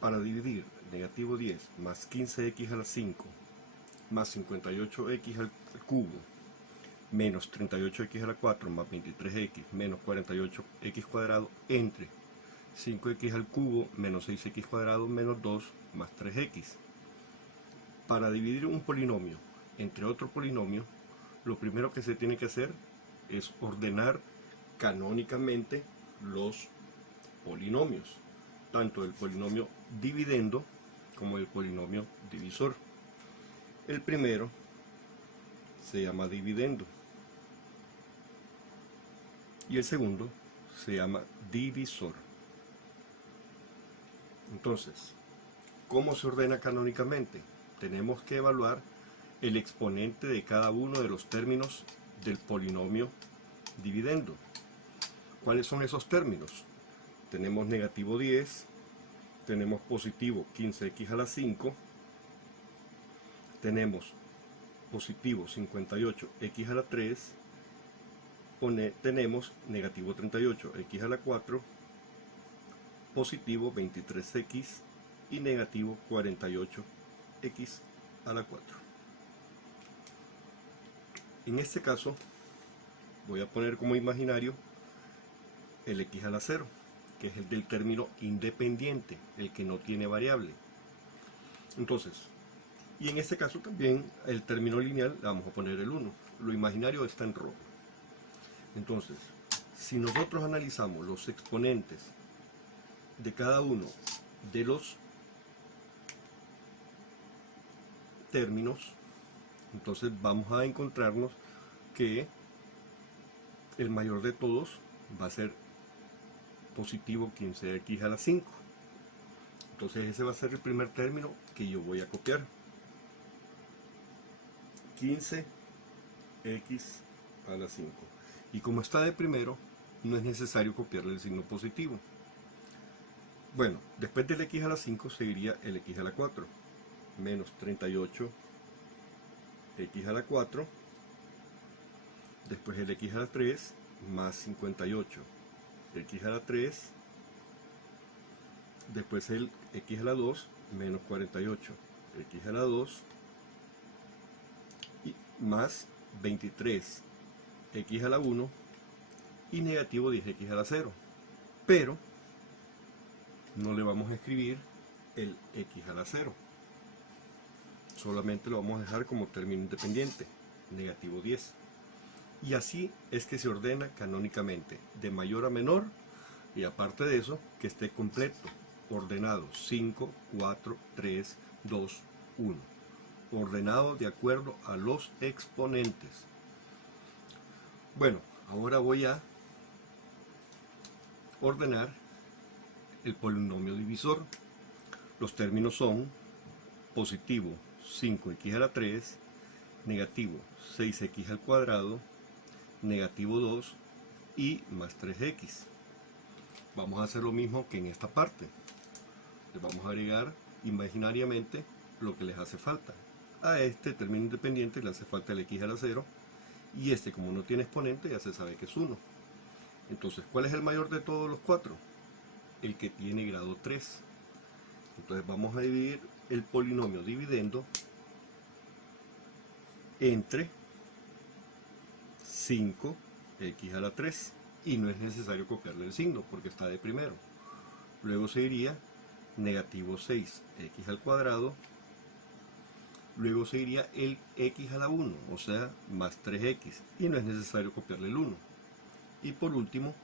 Para dividir negativo 10 más 15x a la 5 más 58x al cubo menos 38x a la 4 más 23x menos 48x cuadrado entre 5x al cubo menos 6x cuadrado menos 2 más 3x. Para dividir un polinomio entre otro polinomio, lo primero que se tiene que hacer es ordenar canónicamente los polinomios, tanto el polinomio dividendo como el polinomio divisor. El primero se llama dividendo y el segundo se llama divisor. Entonces, ¿cómo se ordena canónicamente? Tenemos que evaluar el exponente de cada uno de los términos del polinomio dividendo. ¿Cuáles son esos términos? Tenemos negativo 10, tenemos positivo 15x a la 5, tenemos positivo 58x a la 3, tenemos negativo 38x a la 4, positivo 23x y negativo 48x a la 4. En este caso voy a poner como imaginario el x a la 0, que es el del término independiente, el que no tiene variable. Entonces, y en este caso también el término lineal le vamos a poner el 1. Lo imaginario está en rojo. Entonces, si nosotros analizamos los exponentes de cada uno de los términos, entonces vamos a encontrarnos que el mayor de todos va a ser positivo 15x a la 5. Entonces ese va a ser el primer término que yo voy a copiar. 15x a la 5. Y como está de primero, no es necesario copiarle el signo positivo. Bueno, después del x a la 5 seguiría el x a la 4. Menos 38x a la 4. Después el x a la 3 más 58x a la 3. Después el x a la 2 menos 48x a la 2 y más 23x a la 1 y negativo 10x a la 0. Pero no le vamos a escribir el x a la 0. Solamente lo vamos a dejar como término independiente, negativo 10. Y así es que se ordena canónicamente, de mayor a menor, y aparte de eso, que esté completo, ordenado 5, 4, 3, 2, 1. Ordenado de acuerdo a los exponentes. Bueno, ahora voy a ordenar el polinomio divisor. Los términos son positivo 5x a la 3, negativo 6x al cuadrado, negativo 2 y más 3x. Vamos a hacer lo mismo que en esta parte. Les vamos a agregar imaginariamente lo que les hace falta. A este término independiente le hace falta el x a la 0 y este, como no tiene exponente, ya se sabe que es 1. Entonces, ¿cuál es el mayor de todos los cuatro? El que tiene grado 3. Entonces vamos a dividir el polinomio dividendo entre 5x a la 3 y no es necesario copiarle el signo porque está de primero. Luego seguiría negativo 6x al cuadrado, luego seguiría el x a la 1, o sea, más 3x, y no es necesario copiarle el 1. Y por último,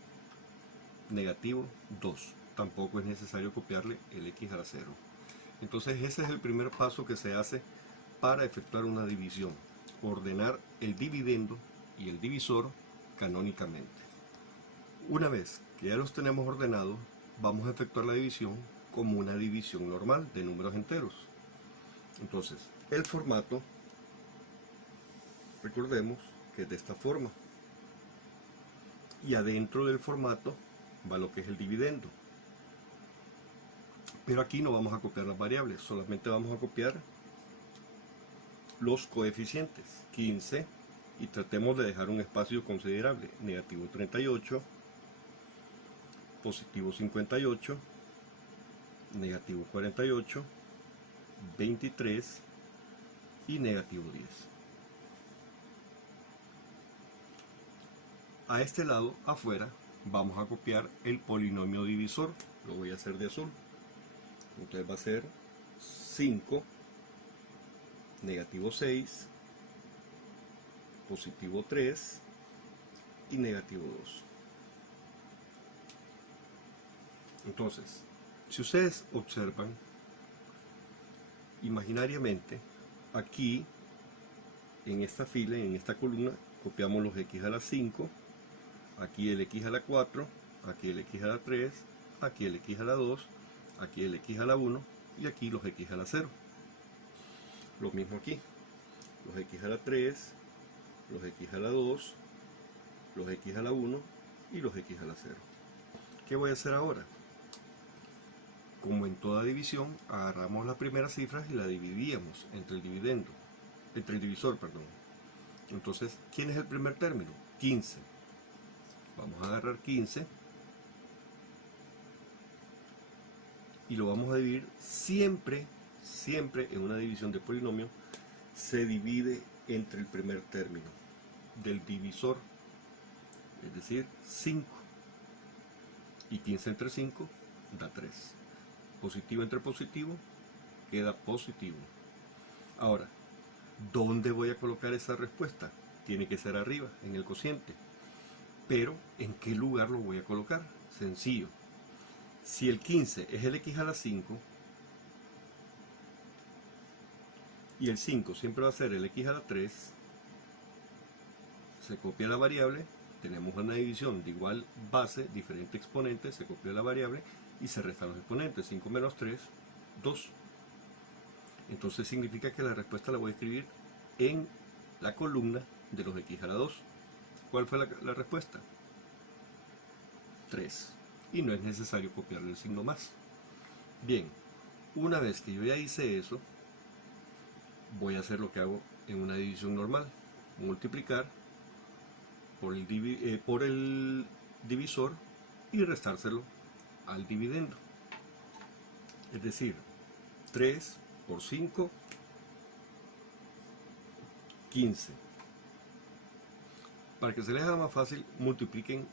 negativo 2, tampoco es necesario copiarle el x a la 0. Entonces ese es el primer paso que se hace para efectuar una división, ordenar el dividendo y el divisor canónicamente. Una vez que ya los tenemos ordenados, vamos a efectuar la división como una división normal de números enteros. Entonces, el formato, recordemos que es de esta forma. Y adentro del formato va lo que es el dividendo. Pero aquí no vamos a copiar las variables, solamente vamos a copiar los coeficientes, 15, y tratemos de dejar un espacio considerable, negativo 38, positivo 58, negativo 48, 23 y negativo 10. A este lado, afuera, vamos a copiar el polinomio divisor. Lo voy a hacer de azul. Entonces va a ser 5, negativo 6, positivo 3 y negativo 2. Entonces, si ustedes observan, imaginariamente, aquí, en esta fila, en esta columna, copiamos los x a la 5, aquí el x a la 4, aquí el x a la 3, aquí el x a la 2, aquí el x a la 1 y aquí los x a la 0. Lo mismo aquí, los x a la 3, los x a la 2, los x a la 1 y los x a la 0. ¿Qué voy a hacer ahora? Como en toda división, agarramos las primeras cifras y la dividíamos entre el divisor, perdón. Entonces, ¿quién es el primer término? 15. Vamos a agarrar 15 y lo vamos a dividir siempre en una división de polinomio, se divide entre el primer término del divisor, es decir, 5. Y 15 entre 5 da 3. Positivo entre positivo queda positivo. Ahora, ¿dónde voy a colocar esa respuesta? Tiene que ser arriba, en el cociente. Pero, ¿en qué lugar lo voy a colocar? Sencillo. Si el 15 es el x a la 5, y el 5 siempre va a ser el x a la 3, se copia la variable, tenemos una división de igual base, diferente exponente, se copia la variable y se restan los exponentes. 5 menos 3, 2. Entonces significa que la respuesta la voy a escribir en la columna de los x a la 2. ¿Cuál fue la respuesta? 3. Y no es necesario copiarle el signo más. Bien, una vez que yo ya hice eso, voy a hacer lo que hago en una división normal. Multiplicar por el divisor y restárselo al dividendo. Es decir, 3 por 5, 15. Para que se les haga más fácil, multipliquen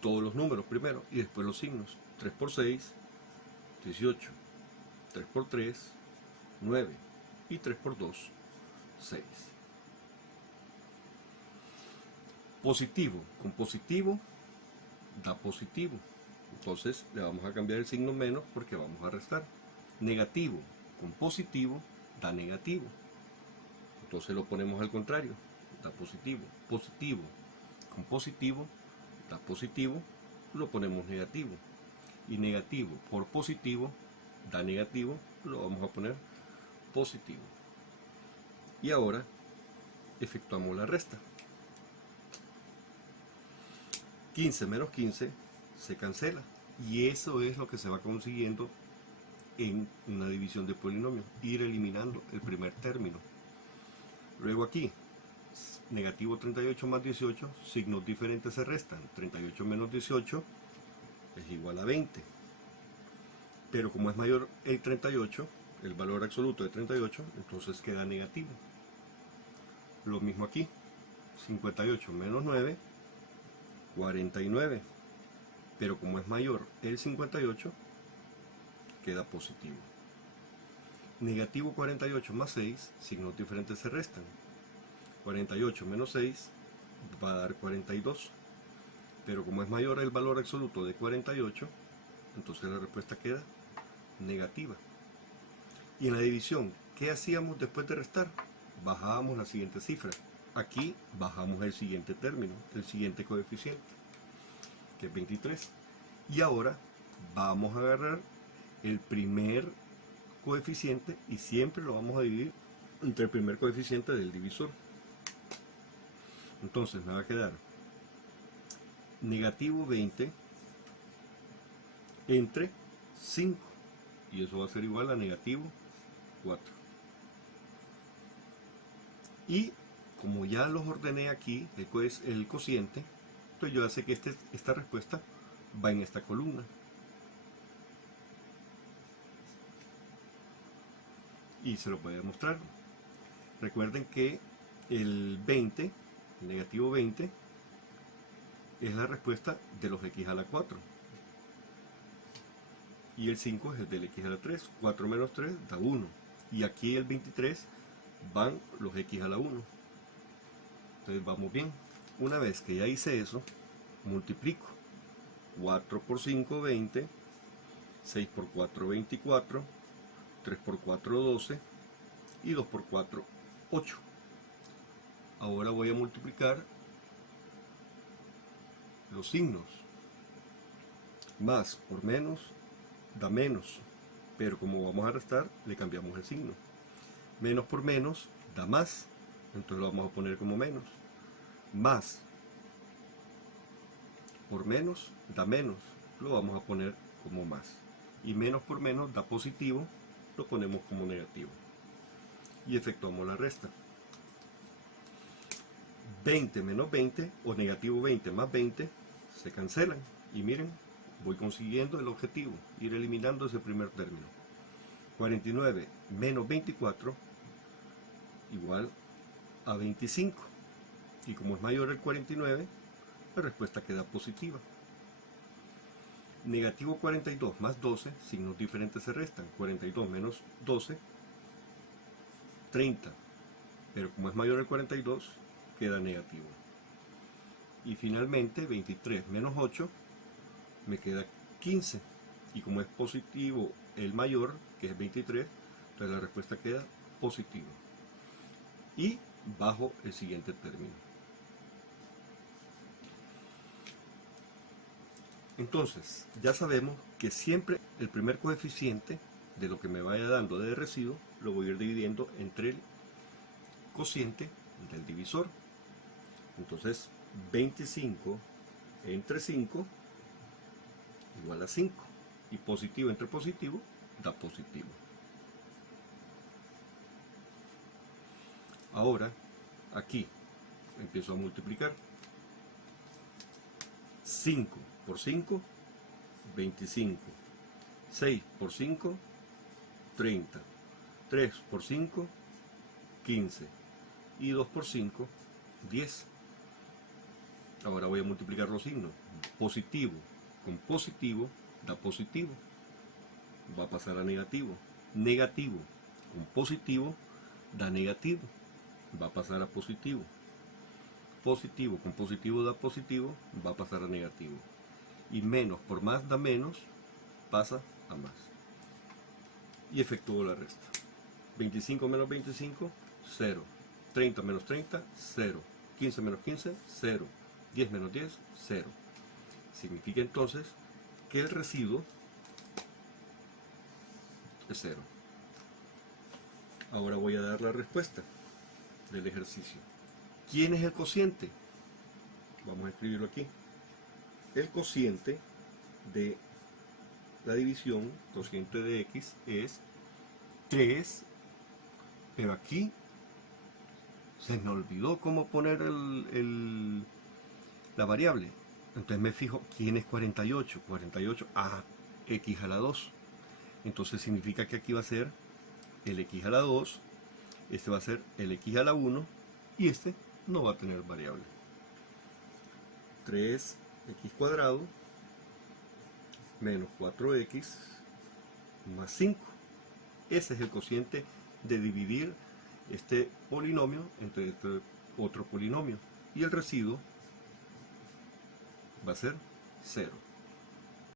todos los números primero y después los signos. 3 por 6, 18. 3 por 3, 9. Y 3 por 2, 6. Positivo con positivo da positivo. Entonces le vamos a cambiar el signo menos porque vamos a restar. Negativo con positivo da negativo. Entonces lo ponemos al contrario, da positivo. Positivo con positivo da positivo, lo ponemos negativo. Y negativo por positivo da negativo, lo vamos a poner positivo. Y ahora efectuamos la resta. 15 menos 15 se cancela. Y eso es lo que se va consiguiendo en una división de polinomios, ir eliminando el primer término. Luego aquí, negativo 38 más 18, signos diferentes se restan. 38 menos 18 es igual a 20. Pero como es mayor el 38, el valor absoluto de 38, entonces queda negativo. Lo mismo aquí, 58 menos 9, 49. Pero como es mayor el 58, queda positivo. Negativo 48 más 6, signos diferentes se restan. 48 menos 6 va a dar 42. Pero como es mayor el valor absoluto de 48, entonces la respuesta queda negativa. Y en la división, ¿qué hacíamos después de restar? Bajábamos la siguiente cifra. Aquí bajamos el siguiente término, el siguiente coeficiente, que es 23. Y ahora vamos a agarrar el primer coeficiente y siempre lo vamos a dividir entre el primer coeficiente del divisor. Entonces me va a quedar negativo 20 entre 5. Y eso va a ser igual a negativo 4. Y como ya los ordené aquí, el cociente, entonces yo ya sé que esta respuesta va en esta columna. y se lo puede demostrar. Recuerden que el 20, el negativo 20, es la respuesta de los x a la 4. Y el 5 es el del x a la 3. 4 menos 3 da 1. Y aquí el 23 van los x a la 1. Entonces vamos bien. Una vez que ya hice eso, multiplico. 4 por 5, 20. 6 por 4, 24. 3 por 4, 12. Y 2 por 4, 8. Ahora voy a multiplicar los signos. Más por menos da menos, pero como vamos a restar, le cambiamos el signo. Menos por menos da más, entonces lo vamos a poner como menos. Más por menos da menos, lo vamos a poner como más. Y menos por menos da positivo, lo ponemos como negativo. Y efectuamos la resta. 20 menos 20 o negativo 20 más 20 se cancelan. Y miren, voy consiguiendo el objetivo, ir eliminando ese primer término. 49 menos 24 igual a 25. Y como es mayor el 49, la respuesta queda positiva. Negativo 42 más 12, signos diferentes se restan. 42 menos 12, 30. Pero como es mayor el 42, queda negativo. Y finalmente 23 menos 8 me queda 15. Y como es positivo el mayor, que es 23, entonces la respuesta queda positiva. Y bajo el siguiente término. Entonces, ya sabemos que siempre el primer coeficiente de lo que me vaya dando de residuo lo voy a ir dividiendo entre el cociente del divisor. Entonces, 25 entre 5 igual a 5. Y positivo entre positivo da positivo. Ahora, aquí empiezo a multiplicar. 5 por 5, 25. 6 por 5, 30. 3 por 5, 15. Y 2 por 5, 10. Ahora voy a multiplicar los signos. Positivo con positivo da positivo. Va a pasar a negativo. Negativo con positivo da negativo. Va a pasar a positivo. Positivo con positivo da positivo, va a pasar a negativo. Y menos por más da menos, pasa a más. Y efectúo la resta. 25 menos 25, 0. 30 menos 30, 0. 15 menos 15, 0. 10 menos 10, 0. Significa entonces que el residuo es 0. Ahora voy a dar la respuesta del ejercicio. ¿Quién es el cociente? Vamos a escribirlo aquí. El cociente de la división, cociente de x, es 3, pero aquí se me olvidó cómo poner la variable. Entonces me fijo, ¿quién es 48? 48, x a la 2. Entonces significa que aquí va a ser el x a la 2, este va a ser el x a la 1, y este no va a tener variable. 3x cuadrado menos 4x más 5. Ese es el cociente de dividir este polinomio entre este otro polinomio. Y el residuo va a ser 0.